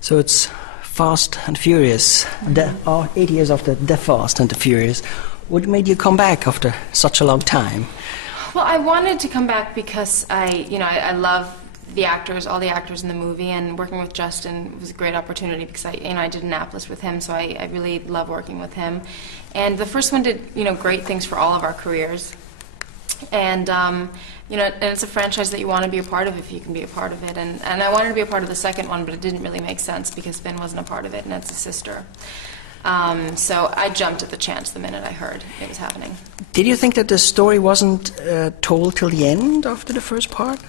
So it's Fast and Furious, 8 years after The Fast and the Furious. What made you come back after such a long time? Well, I wanted to come back because I love the actors, all the actors in the movie, and working with Justin was a great opportunity because I did Annapolis with him, so I really love working with him. And the first one did great things for all of our careers, and and it's a franchise that you want to be a part of if you can be a part of it. And I wanted to be a part of the second one, but it didn't really make sense because Finn wasn't a part of it, and it's a sister. So I jumped at the chance the minute I heard it was happening. Did you think that the story wasn't told till the end after the first part?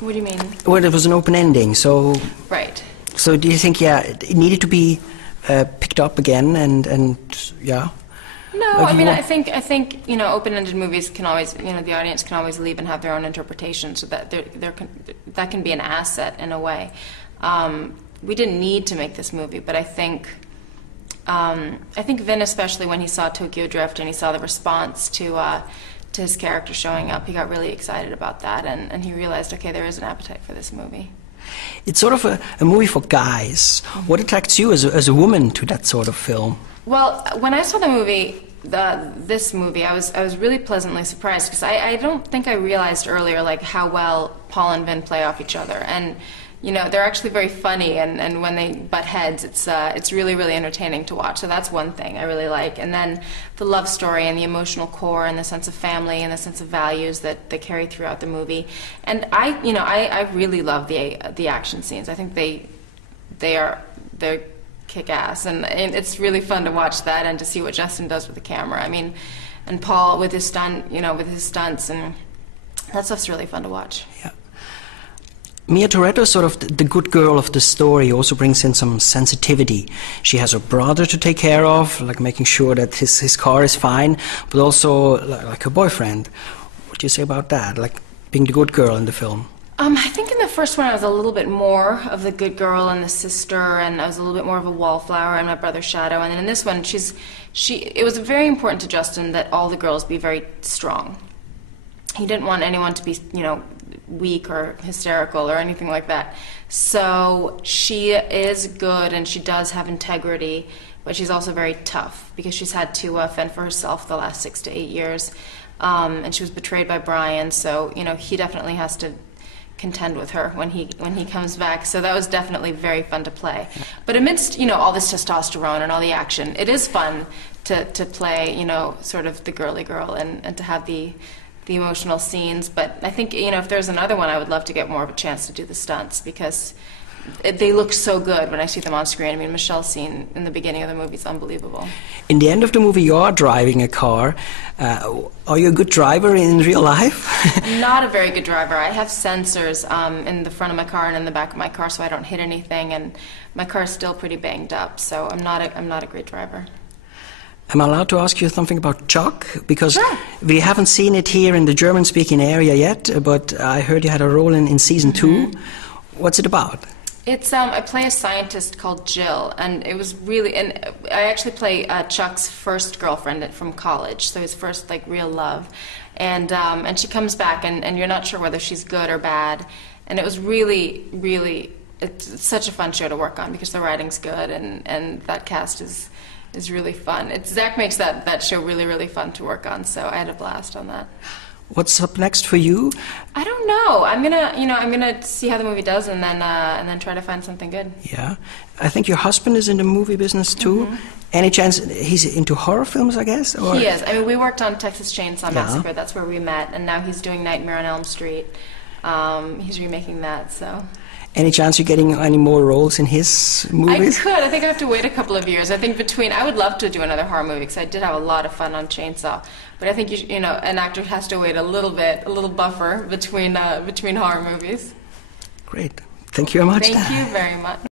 What do you mean? Well, it was an open ending, so... Right. So do you think, it needed to be picked up again and yeah? No, I mean, I think open-ended movies can always, the audience can always leave and have their own interpretation, so that that can be an asset in a way. We didn't need to make this movie, but I think Vin, especially when he saw Tokyo Drift and he saw the response to his character showing up, he got really excited about that, and he realized, okay, there is an appetite for this movie. It's sort of a movie for guys. What attracts you as a woman to that sort of film? Well, when I saw the movie, this movie, I was really pleasantly surprised because I don't think I realized earlier how well Paul and Vin play off each other, and they're actually very funny, and when they butt heads, it's really, really entertaining to watch. So that's one thing I really like. And then the love story and the emotional core and the sense of family and the sense of values that they carry throughout the movie. And I really love the action scenes. I think they're kick-ass, and it's really fun to watch that and to see what Justin does with the camera. I mean, and Paul with his stunts, and that stuff's really fun to watch. Yeah. Mia Toretto, sort of the good girl of the story, also brings in some sensitivity. She has her brother to take care of, like making sure that his car is fine, but also like her boyfriend. What do you say about that, like being the good girl in the film? I think in the first one I was a little bit more of the good girl and the sister, and I was a little bit more of a wallflower and my brother's shadow. And then in this one, it was very important to Justin that all the girls be very strong. He didn't want anyone to be, weak or hysterical or anything like that. So she is good and she does have integrity, but she's also very tough because she's had to fend for herself the last 6 to 8 years. And she was betrayed by Brian, so he definitely has to contend with her when he comes back. So that was definitely very fun to play. But amidst all this testosterone and all the action, it is fun to play sort of the girly girl and to have the emotional scenes. But I think if there's another one, I would love to get more of a chance to do the stunts because they look so good when I see them on screen. I mean, Michelle's scene in the beginning of the movie is unbelievable. In the end of the movie, you are driving a car. Are you a good driver in real life? Not a very good driver. I have sensors in the front of my car and in the back of my car, so I don't hit anything. And my car is still pretty banged up, so I'm not a great driver. Am I allowed to ask you something about Chuck? Because sure. We haven't seen it here in the German-speaking area yet, but I heard you had a role in season 2. What's it about? It's I play a scientist called Jill, and it was really, and I actually play Chuck's first girlfriend from college, so his first real love, and she comes back, and you're not sure whether she's good or bad, and it was really, really, it's such a fun show to work on because the writing's good, and that cast is really fun. Zach makes that show really, really fun to work on, so I had a blast on that. What's up next for you? I don't know. I'm gonna see how the movie does, and then try to find something good. Yeah, I think your husband is in the movie business too. Any chance he's into horror films? I guess. Or? He is. I mean, we worked on Texas Chainsaw Massacre. That's where we met, and now he's doing Nightmare on Elm Street. He's remaking that. So. Any chance you're getting any more roles in his movies? I could. I think I have to wait a couple of years. I think I would love to do another horror movie because I did have a lot of fun on Chainsaw. But I think an actor has to wait a little buffer between horror movies. Great. Thank you very much. Thank you very much.